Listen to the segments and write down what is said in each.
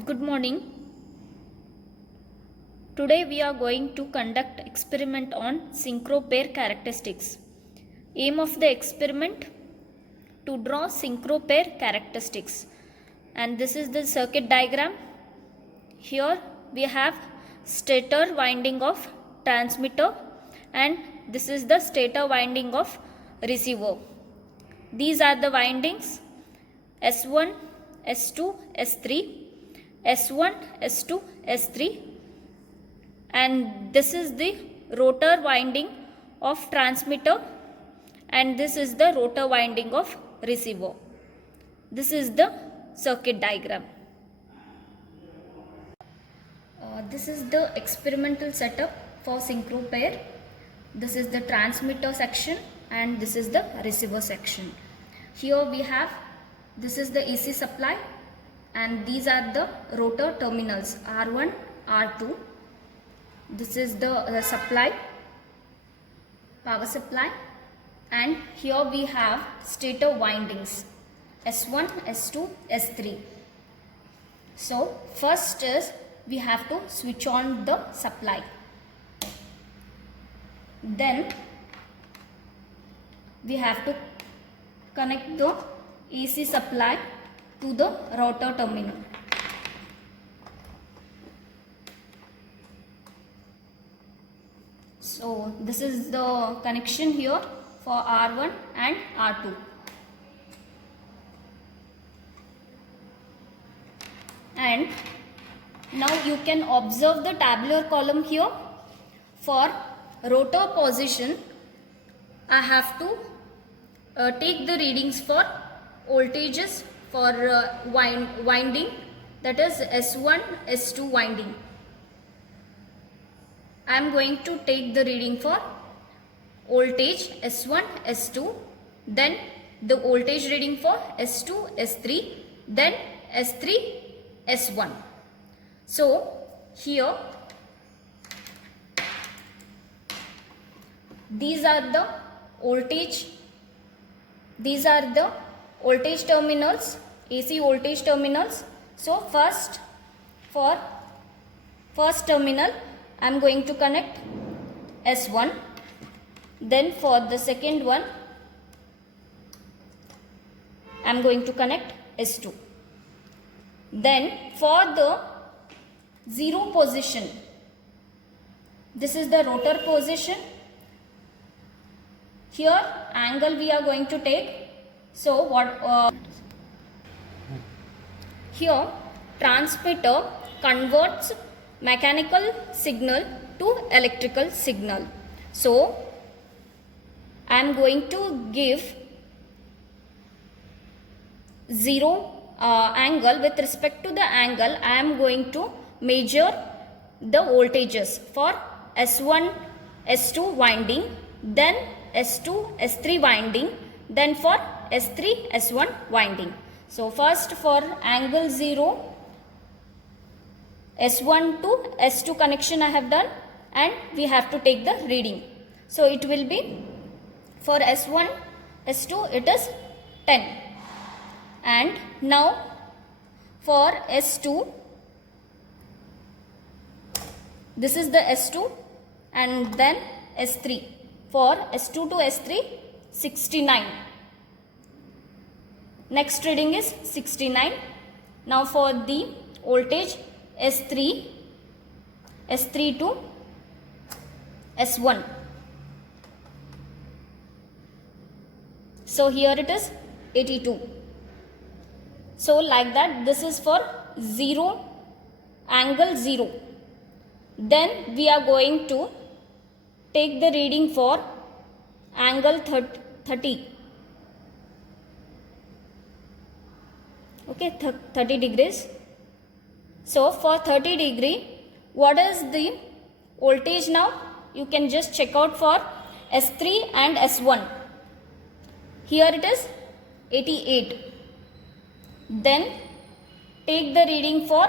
Good morning. Today we are going to conduct experiment on synchro pair characteristics. Aim of the experiment to draw synchro pair characteristics. And this is the circuit diagram. Here we have stator winding of transmitter and this is the stator winding of receiver. These are the windings S1, S2, S3. S1, S2, S3, and this is the rotor winding of transmitter and this is the rotor winding of receiver. This is the circuit diagram. This is the experimental setup for synchro pair. This is the transmitter section and this is the receiver section. Here we have, this is the AC supply and these are the rotor terminals R1, R2. This is the supply, power supply, and here we have stator windings S1, S2, S3. So first is we have to switch on the supply. Then we have to connect the AC supply to the rotor terminal. So this is the connection here for R1 and R2. And now you can observe the tabular column here. For rotor position, I have to take the readings for voltages for winding, that is S1, S2 winding. I am going to take the reading for voltage S1, S2, then the voltage reading for S2, S3, then S3, S1. So here these are the voltage terminals, AC voltage terminals. So first, for first terminal I am going to connect S1, then for the second one I am going to connect S2. Then for the zero position, this is the rotor position. Here angle we are going to take. So what here transmitter converts mechanical signal to electrical signal. So I am going to give zero angle. With respect to the angle, I am going to measure the voltages for S1, S2 winding, then S2, S3 winding, then for S3, S1 winding. So first for angle 0, S1 to S2 connection I have done and we have to take the reading. So it will be for S1, S2 it is 10. And now for S2, this is the S2 and then S3. For S2 to S3, 69. Next reading is 69. Now for the voltage S3 to S1. So here it is 82. So like that, this is for 0, angle 0. Then we are going to take the reading for angle 30. Okay, 30 degrees. So for 30 degree, what is the voltage now? You can just check out for S3 and S1. Here it is 88. Then take the reading for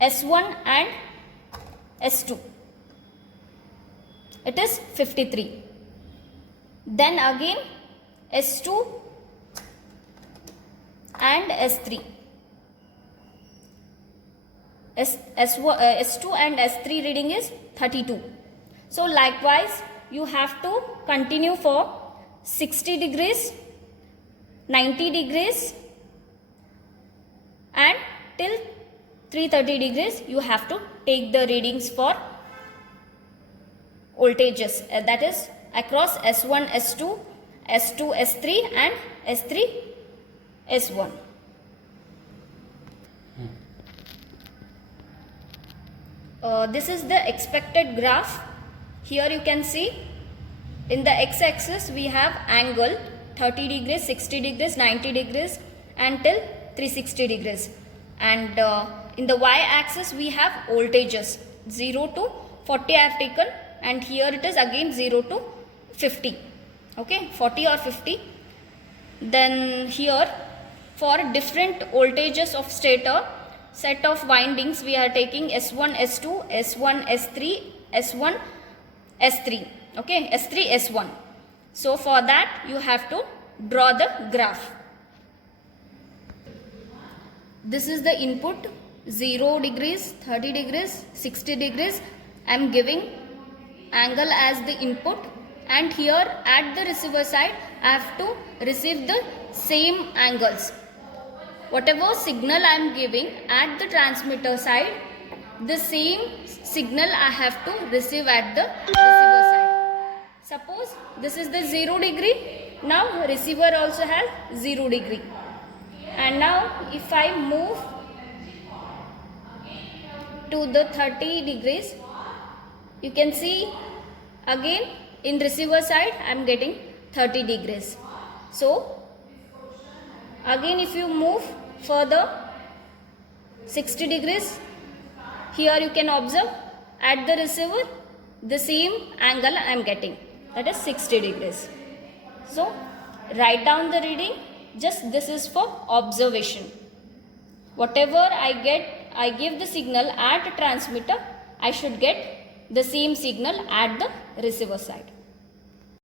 S1 and S2. It is 53. Then again S2 and S3. S2 and S3 reading is 32. So likewise you have to continue for 60 degrees, 90 degrees and till 330 degrees you have to take the readings for voltages, that is across S1, S2, S2, S3 and S3, S1. This is the expected graph. Here you can see in the x-axis we have angle 30 degrees, 60 degrees, 90 degrees and till 360 degrees. And in the y-axis we have voltages 0 to 40 I have taken, and here it is again 0 to 50. Okay, 40 or 50. Then here for different voltages of stator, set of windings we are taking S1, S2, S1, S3, S1, S3. Okay, S3, S1. So for that you have to draw the graph. This is the input 0 degrees, 30 degrees, 60 degrees. I am giving angle as the input, and here at the receiver side I have to receive the same angles. Whatever signal I am giving at the transmitter side, the same signal I have to receive at the receiver side. Suppose this is the 0 degree, now receiver also has 0 degree. And now if I move to the 30 degrees, you can see again in receiver side I am getting 30 degrees. So again if you move further 60 degrees, here you can observe at the receiver the same angle I am getting, that is 60 degrees. So write down the reading, just this is for observation. Whatever I give the signal at transmitter, I should get the same signal at the receiver side.